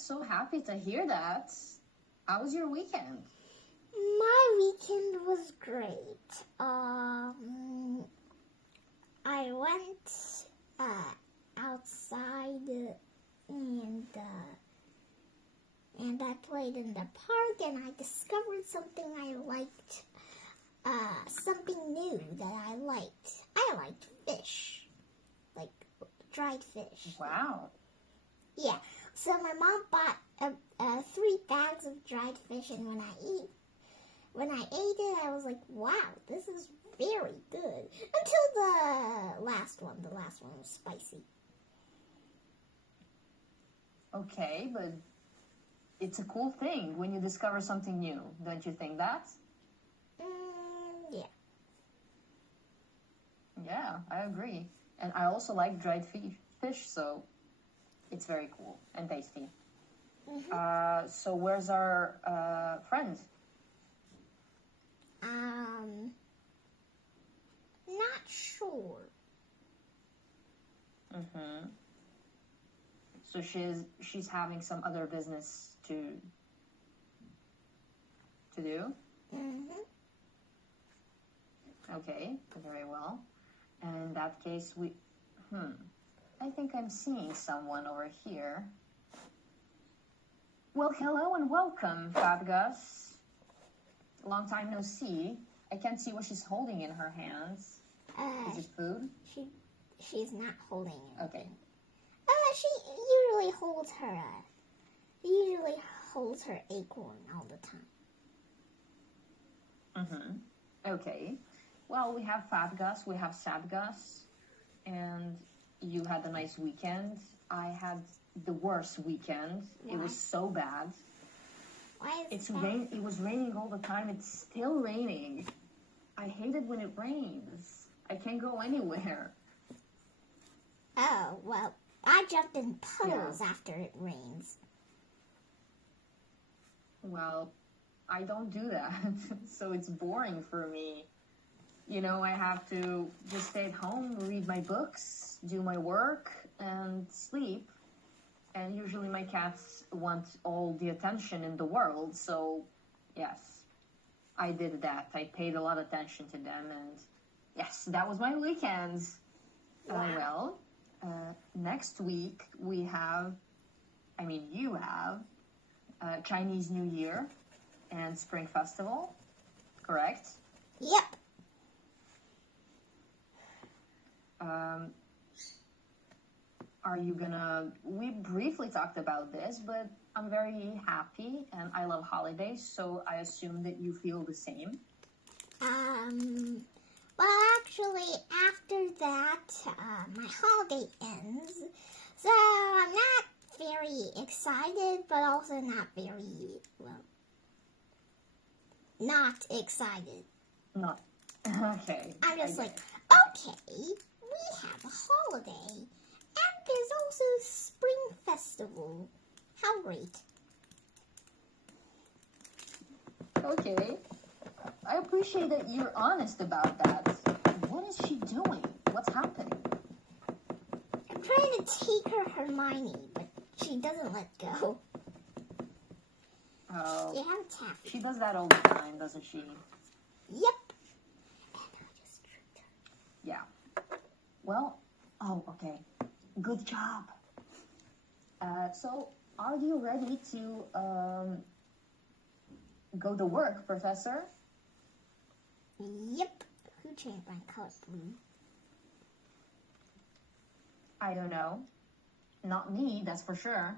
so happy to hear that. How was your weekend? My weekend was great. I went outside and I played in the park, and I discovered something I liked. Something new that I liked. I liked fish, like dried fish. Wow. Yeah. So my mom bought 3 bags of dried fish, and when I ate it, I was like, "Wow, this is very good." Until the last one. The last one was spicy. Okay, but it's a cool thing when you discover something new. Don't you think that? Yeah. Yeah, I agree. And I also like dried fish, so it's very cool and tasty. So where's our friend? Not sure. So she's having some other business to do. Okay, very well. And in that case, I think I'm seeing someone over here. Well, hello and welcome, Fabgas. Long time no see. I can't see what she's holding in her hands. Is it food? She's not holding it. Okay. She usually holds her acorn all the time. Okay. Well, we have Fat Gus, we have Sad Gus, and you had a nice weekend. I had the worst weekend. Why? It was so bad. Why is that? It was raining all the time. It's still raining. I hate it when it rains. I can't go anywhere. Oh, well, I jumped in puddles after it rains. Well, I don't do that, so it's boring for me. You know, I have to just stay at home, read my books, do my work, and sleep. And usually my cats want all the attention in the world, so yes, I did that. I paid a lot of attention to them, and yes, that was my weekend. Wow. Next week you have Chinese New Year and Spring Festival, correct? Yep. We briefly talked about this, but I'm very happy and I love holidays, so I assume that you feel the same. Well, actually, after that, my holiday ends, so I'm not very excited, but also not very, not excited. Not. Okay. I'm just I like, get okay, we have a holiday, and there's also Spring Festival. How great. it. Okay. I appreciate that you're honest about that. What is she doing? What's happening? I'm trying to take her Hermione, but she doesn't let go. Oh, You have Taffy. she does that all the time, doesn't she? Yep. And I just tricked her. Yeah. Well, okay. Good job. So, are you ready to go to work, Professor? Yep. Who changed my color blue? I don't know. Not me, that's for sure.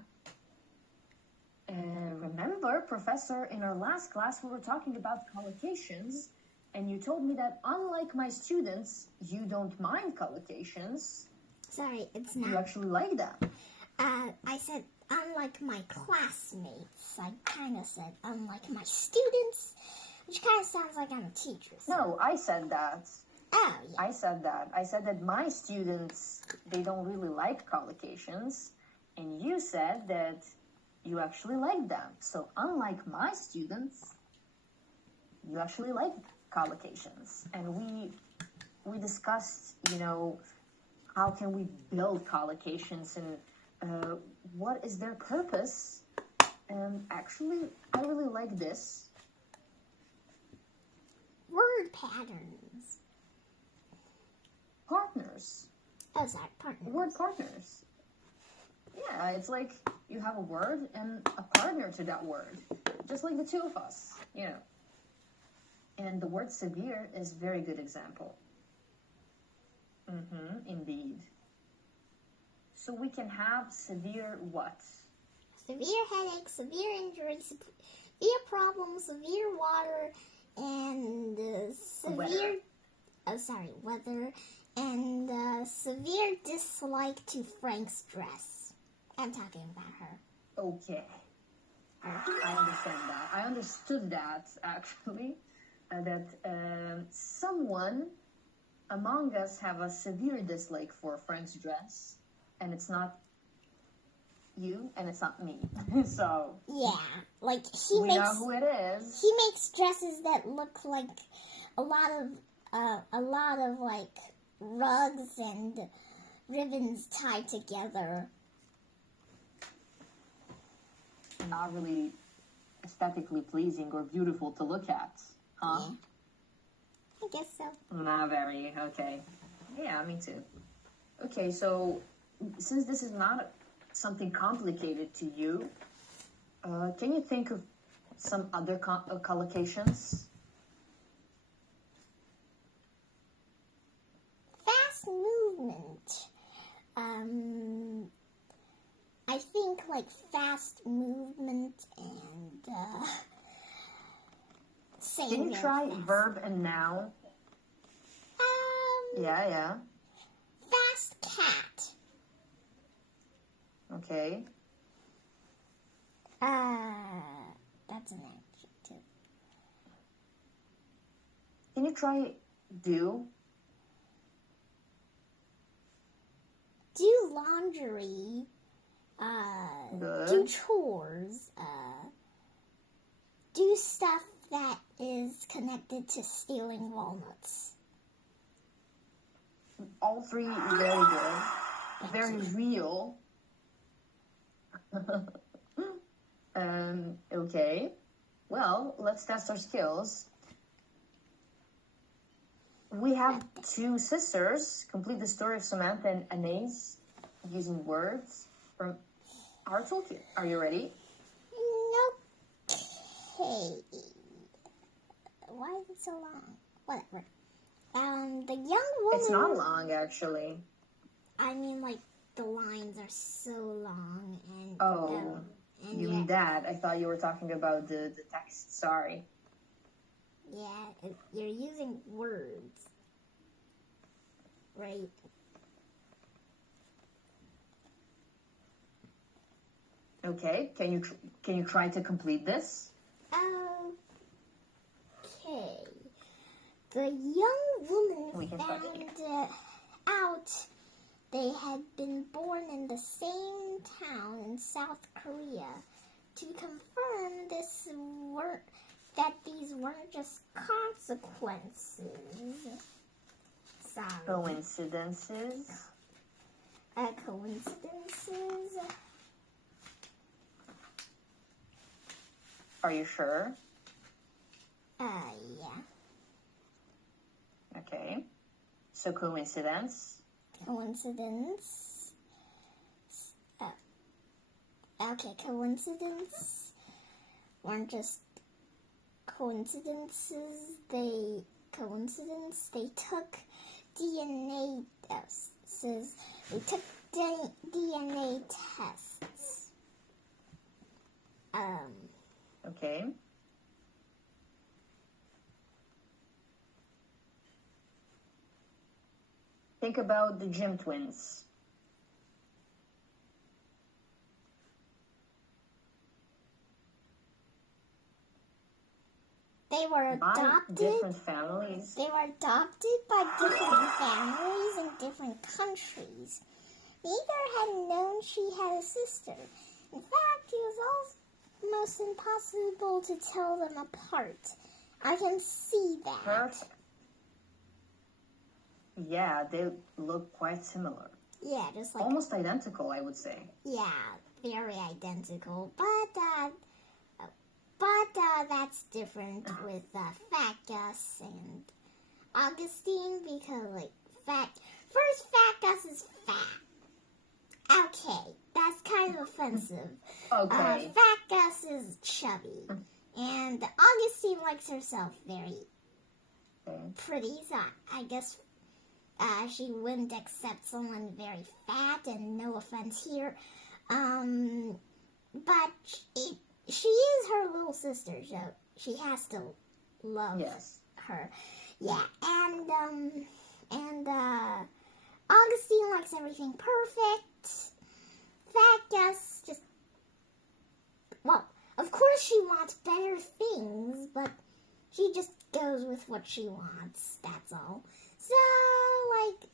Remember, Professor, in our last class we were talking about collocations, and you told me that unlike my students, you don't mind collocations. Sorry, it's You not. actually like them. I said unlike my classmates. I kind of said unlike my students, which kind of sounds like I'm a teacher. So. No, I said that. Oh, yeah. I said that. I said that my students, they don't really like collocations, and you said that you actually like them. So unlike my students, you actually like collocations. And we discussed, how can we build collocations and what is their purpose And actually, I really like this. Word patterns. Partners. Oh, sorry, partners. Word partners. Yeah, it's like you have a word and a partner to that word. Just like the two of us, you know. And the word severe is a very good example. Indeed. So we can have severe what? Severe headache, severe injury, severe problems, severe water, and severe... weather, and severe dislike to Frank's dress. I'm talking about her. Okay. I understand that. I understood that, actually. That someone among us have a severe dislike for Frank's dress, and it's not you, and it's not me. So Yeah, like we know who it is. he makes dresses that look like a lot of like rugs and ribbons tied together. Not really aesthetically pleasing or beautiful to look at, huh? Yeah. I guess so. Not very. Okay. Yeah, me too. Okay, so since this is not something complicated to you, can you think of some other collocations? Fast movement. I think like fast movement and saying Can you very try fast. verb and noun? Yeah. Fast cat. Okay. That's an adjective. Can you try do? Do laundry. Good. Do chores. Do stuff that is connected to stealing walnuts. All three very good. Very real. Okay. Well, let's test our skills. We have two sisters. Complete the story of Samantha and Anais using words from our toolkit. Are you ready? Okay. Why is it so long? Whatever. The young woman... It's not long, actually. I mean, like, the lines are so long and... Oh, and you mean that? I thought you were talking about the text. Sorry. Yeah, you're using words. Right? Okay. Can you try to complete this? Okay. The young woman We can start found out they had been born in the same town in South Korea. To confirm that these weren't just consequences. Sorry. Coincidences. Coincidences. Are you sure? Yeah. Okay. So coincidence. Coincidence. Okay, coincidence weren't just coincidences. They took DNA tests. They took DNA tests. Okay. Think about the Jim twins. They were By adopted. different families. They were adopted by different families in different countries. Neither had known she had a sister. In fact, it was almost impossible to tell them apart. I can see that. Perfect. Yeah, they look quite similar. Yeah, just like Almost identical, I would say. yeah, very identical, but that's different with Fat Gus and Augustine because like Fat Gus is fat. Okay, that's kind of offensive. Okay. Fat Gus is chubby, and Augustine likes herself very pretty, so I guess she wouldn't accept someone very fat, and no offense here. But she is her little sister, so she has to love her. Yeah, and Augustine likes everything perfect. Fat Gus just, well, of course she wants better things, but she just goes with what she wants, that's all. So, like,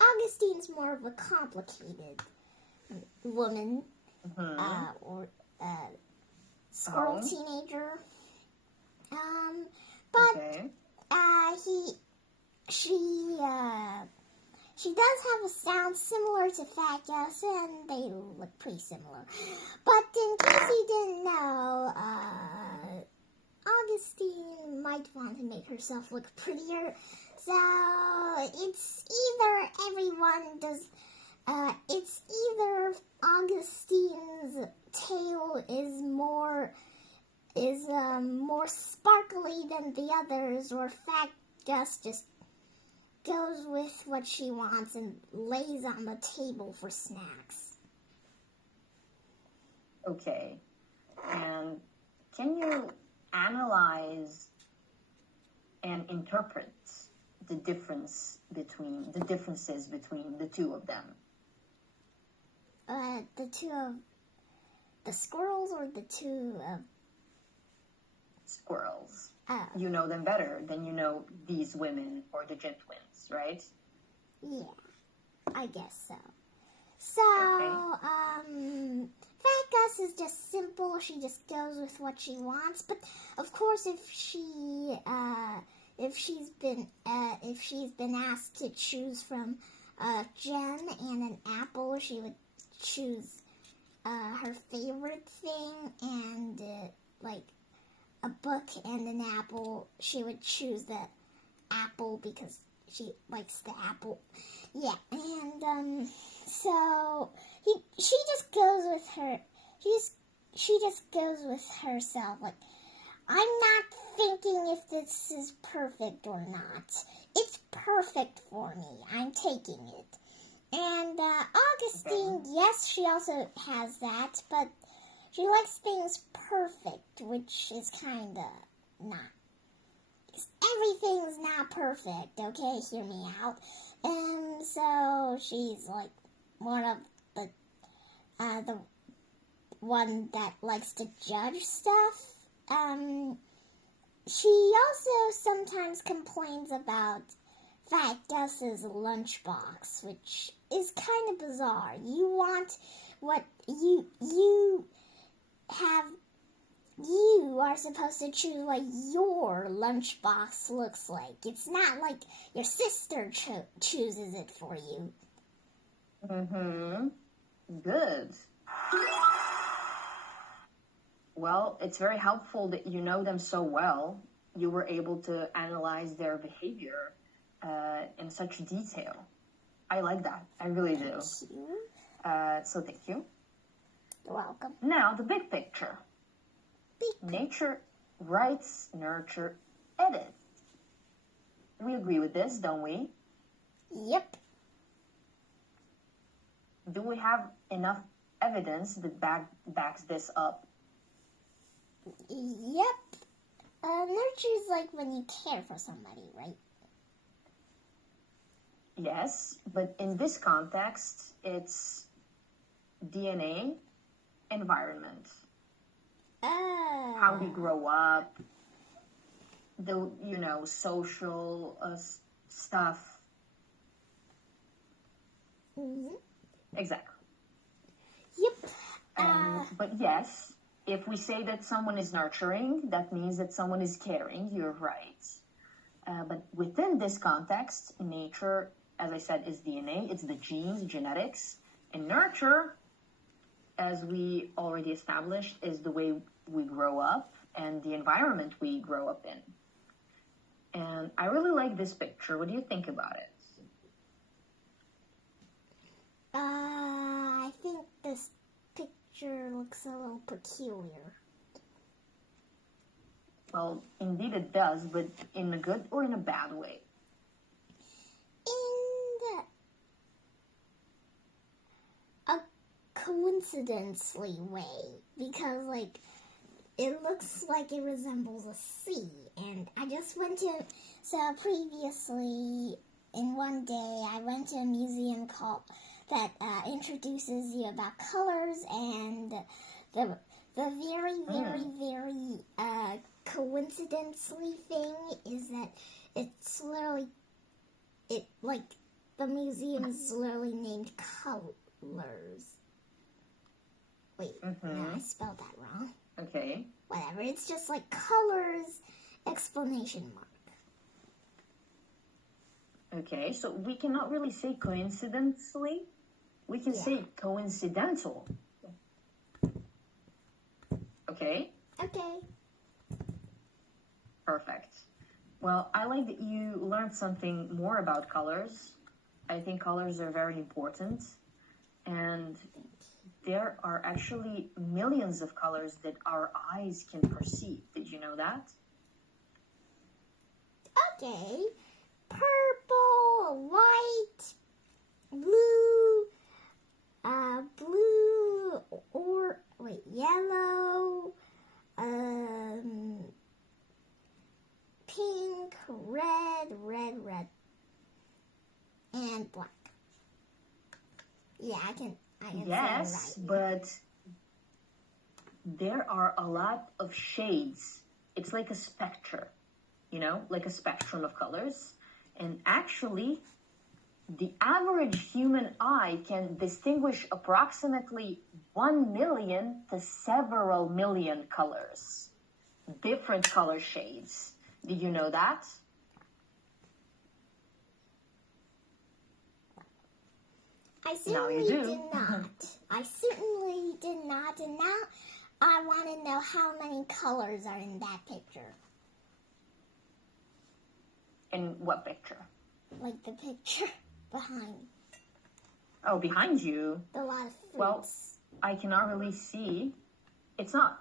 Augustine's more of a complicated woman, or squirrel teenager. But she does have a sound similar to Fat Gus, and they look pretty similar. But in case you didn't know, Augustine might want to make herself look prettier. So it's either Augustine's tail is more sparkly than the others, or Fat Gus just goes with what she wants and lays on the table for snacks. Okay. And can you analyze and interpret the differences between the two of them? The two of the squirrels, or the two of squirrels? Oh. You know them better than you know these women or the Jin twins, right? Yeah, I guess so. So, Fat Gus is just simple. She just goes with what she wants. But of course, if she's been asked to choose from a gem and an apple, she would choose her favorite thing, and like a book and an apple, she would choose the apple because she likes the apple. Yeah, and so she just goes with her. She just goes with herself. Like, I'm not thinking if this is perfect or not. It's perfect for me. I'm taking it. And Augustine, yes, she also has that, but she likes things perfect, which is kind of not. Everything's not perfect, okay? Hear me out. And so she's like one of the one that likes to judge stuff. She also sometimes complains about Fat Gus's lunchbox, which is kind of bizarre. You want what you are supposed to choose what your lunchbox looks like. It's not like your sister chooses it for you. Good. Well, it's very helpful that you know them so well. You were able to analyze their behavior in such detail. I like that. I really do. Thank you. So thank you. You're welcome. Now, the big picture. Nature writes, nurture, edit. We agree with this, don't we? Yep. Do we have enough evidence that backs this up? Yep. Nurture is like when you care for somebody, right? Yes, but in this context, it's DNA, environment. Oh. How we grow up, the, social stuff. Mm-hmm. Exactly. Yep. But yes, if we say that someone is nurturing, that means that someone is caring. You're right. But within this context, nature, as I said, is DNA. It's the genes, genetics. And nurture as we already established, is the way we grow up and the environment we grow up in. And I really like this picture. What do you think about it? I think this picture looks a little peculiar. Well, indeed it does, but in a good or in a bad way? In a coincidentally way, because like it looks like it resembles a sea, and I just went to previously in one day I went to a museum called that introduces you about colors, and the very coincidentally thing is that it's literally the museum is literally named Colors. Wait, no, I spelled that wrong. Okay. Whatever, it's just like Colors exclamation mark. Okay, so we cannot really say coincidentally. We can say coincidental. Okay? Okay. Perfect. Well, I like that you learned something more about colors. I think colors are very important. And there are actually millions of colors that our eyes can perceive. Did you know that? Okay. Purple, white, blue, yellow, pink, red, and black. Yeah, I can Yes, say it right. but there are a lot of shades. It's like a spectrum, like a spectrum of colors. And actually, the average human eye can distinguish approximately 1 million to several million colors, different color shades. Did you know that? I Now you certainly do. did not. I certainly did not, and now I want to know how many colors are in that picture. In what picture? Like the picture behind. Oh, behind you. The lot of fruits. Well, I cannot really see. It's not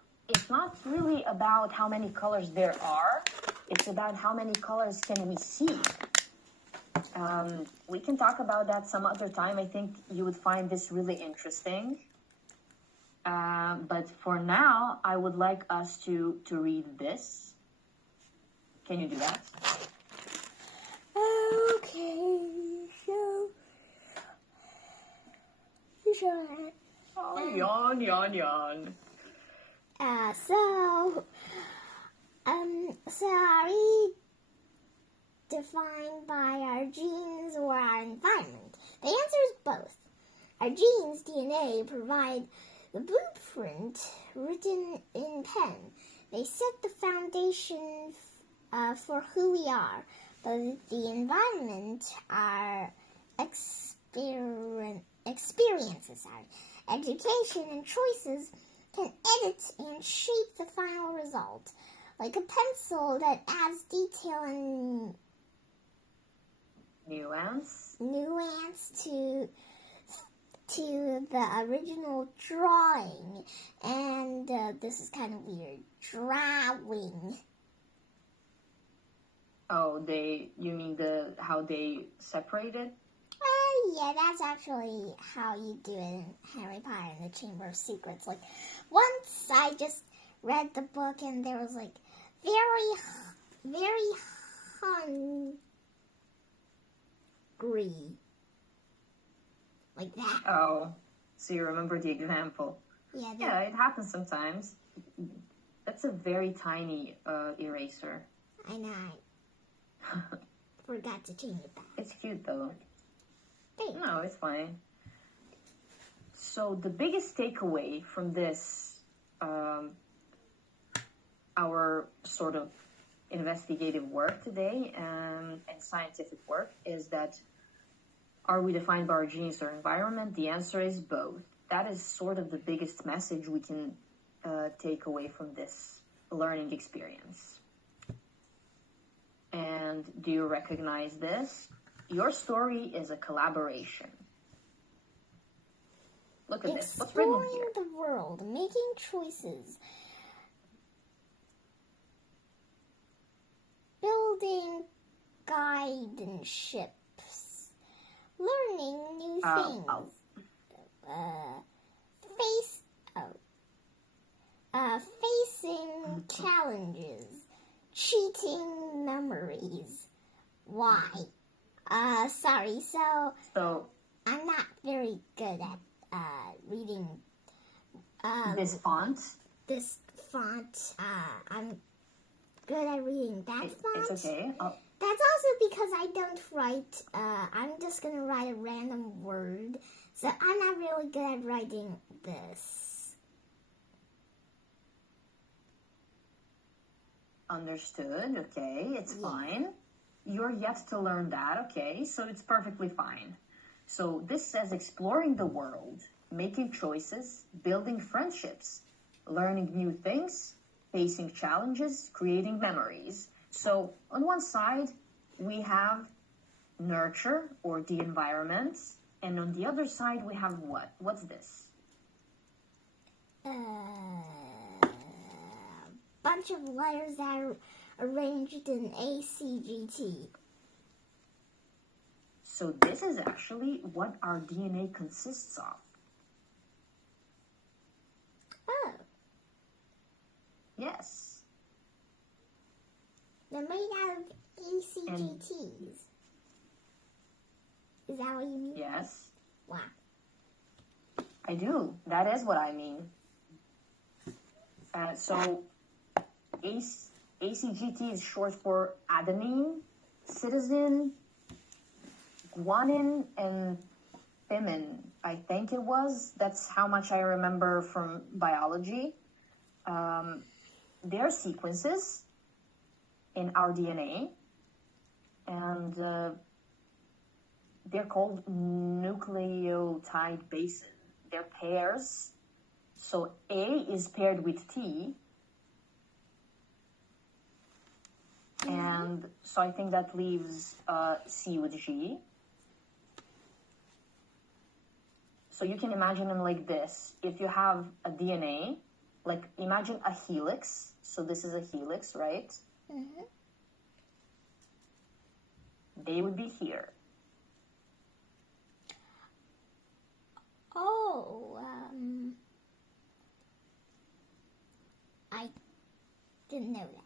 really about how many colors there are. It's about how many colors can we see. We can talk about that some other time. I think you would find this really interesting. But for now, I would like us to read this. Can you do that? Okay, so... Sure. Oh, yawn. So are we defined by our genes or our environment? The answer is both. Our genes, DNA, provide the blueprint written in pen. They set the foundation for who we are, but the environment, our experiences, our education and choices can edit and shape the final result. Like a pencil that adds detail and Nuance to the original drawing. And this is kind of weird. Drawing. Oh, you mean how they separated? Yeah, that's actually how you do it in Harry Potter and the Chamber of Secrets. Like, once I just read the book and there was like very hungry. Like that. Oh, so you remember the example. Yeah, it happens sometimes. That's a very tiny eraser. I know. I forgot to change it back. It's cute though. Thanks. No, it's fine. So the biggest takeaway from this, our sort of investigative work today and scientific work, is that are we defined by our genes or environment? The answer is both. that is sort of the biggest message we can take away from this learning experience. And do you recognize this? Your story is a collaboration. Look at this. What's written Exploring here? the world, making choices, building guidance ships, learning new things, facing challenges, cheating memories. Why? Sorry, So I'm not very good at reading this font, this font. I'm good at reading that font. it's okay. That's also because I don't write. I'm just gonna write a random word, so I'm not really good at writing this. Understood. Okay, it's fine. You're yet to learn that. Okay, so it's perfectly fine. So this says exploring the world, making choices, building friendships, learning new things, facing challenges, creating memories. So on one side, we have nurture or the environment, and on the other side, we have what? What's this? Bunch of letters that are arranged in ACGT. So this is actually what our DNA consists of. Oh, Yes. they're made out of ACGTs. Is that what you mean? Yes. Wow. I do. That is what I mean. So ACGT is short for adenine, cytosine, guanine, and thymine. I think it was. That's how much I remember from biology. They're sequences in our DNA, and they're called nucleotide bases. They're pairs. So A is paired with T, and so I think that leaves C with G. So you can imagine them like this. If you have a DNA, like imagine a helix. So this is a helix, right? Mm-hmm. They would be here. Oh, I didn't know that.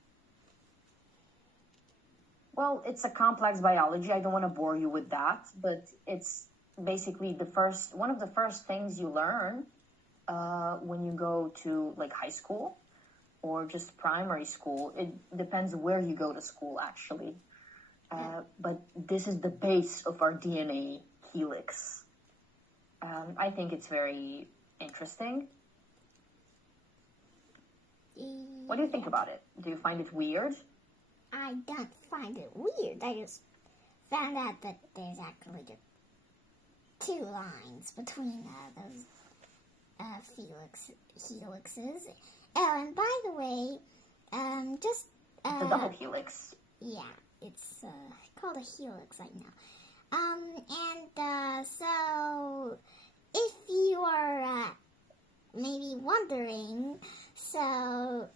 Well, it's a complex biology. I don't want to bore you with that, but it's basically one of the first things you learn when you go to like high school or just primary school. It depends where you go to school, actually. But this is the base of our DNA helix. I think it's very interesting. What do you think about it? Do you find it weird? I don't find it weird. I just found out that there's actually just two lines between those helixes. Oh, and by the way, just The double helix. yeah, it's called a helix right now. So if you are maybe wondering, so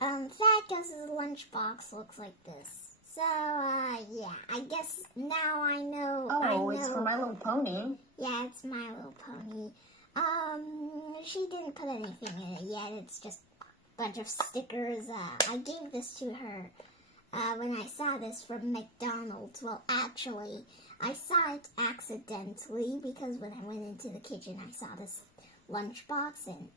Thaddeus's lunchbox looks like this. So yeah, I guess now I know. Oh, it's for My Little Pony. Yeah, it's My Little Pony. She didn't put anything in it yet. It's just a bunch of stickers. I gave this to her when I saw this from McDonald's. Well, actually, I saw it accidentally because when I went into the kitchen, I saw this lunchbox and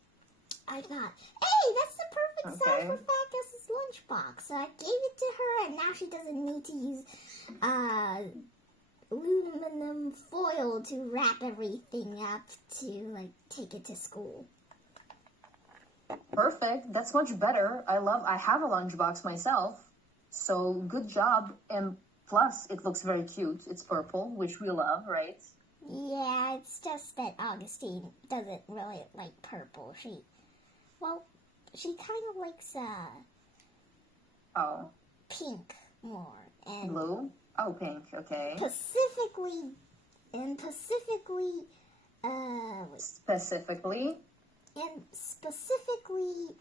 I thought, hey, that's the perfect size for Thaddeus's lunchbox. So I gave it to her, and now she doesn't need to use aluminum foil to wrap everything up to like take it to school. Perfect. That's much better. I have a lunchbox myself. So good job. And plus, it looks very cute. It's purple, which we love, right? Yeah, it's just that Augustine doesn't really like purple. She kind of likes Oh, pink more. And blue? Oh, pink. Okay. specifically, Specifically?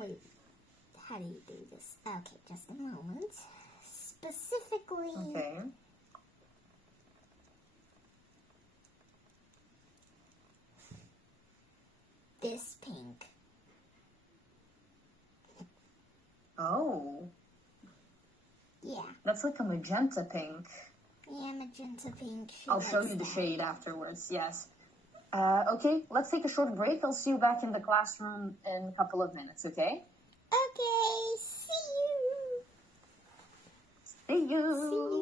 wait, how do you do this? Okay, just a moment. Specifically, Okay. this pink. Oh, Yeah, that's like a magenta pink. yeah, magenta pink. I'll show you the shade afterwards, yes. Okay, let's take a short break. I'll see you back in the classroom in a couple of minutes, okay? Okay, see you. See you. See you.